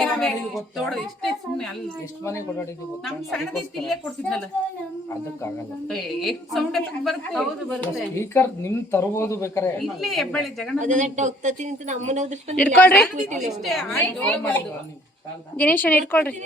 ನಮ್ಮನೆ ತೋಡ ಇಷ್ಟೇ ಸುಮ್ಮನೆ ಅಲ್ಲಿ ಎಷ್ಟು ಮನೆ ಕೊಡಾಡಿದ್ವಿ ನಮ್ಮ ಸಣ್ಣದಿ ಇಲ್ಲೇ ಕೊಡ್ತಿದ್ನಲ್ಲ ಅದಕ್ಕಾಗಲ್ಲ ಎಷ್ಟು ಸೌಂಡ್ ಎಫೆಕ್ಟ್ ಬರುತ್ತೆ ಹೌದು ಬರುತ್ತೆ ಸ್ಪೀಕರ್ ನಿಮ್ ತರಬಹುದು ಬೇಕಾರೆ ಇಲ್ಲೇ ಹೆಬ್ಬಳ್ಳಿ ಜಗನ್ನಾಥ ಹೋಗ್ತತಿ ಅಂತ ನಮ್ಮನೆ ಉದ್ರಿಸ್ಕೊಂಡು ಇಟ್ಕೊಳ್ರಿ ಇಷ್ಟೇ ಆಯ್ತು ದಿನೇಶ್ ಇಟ್ಕೊಳ್ರಿ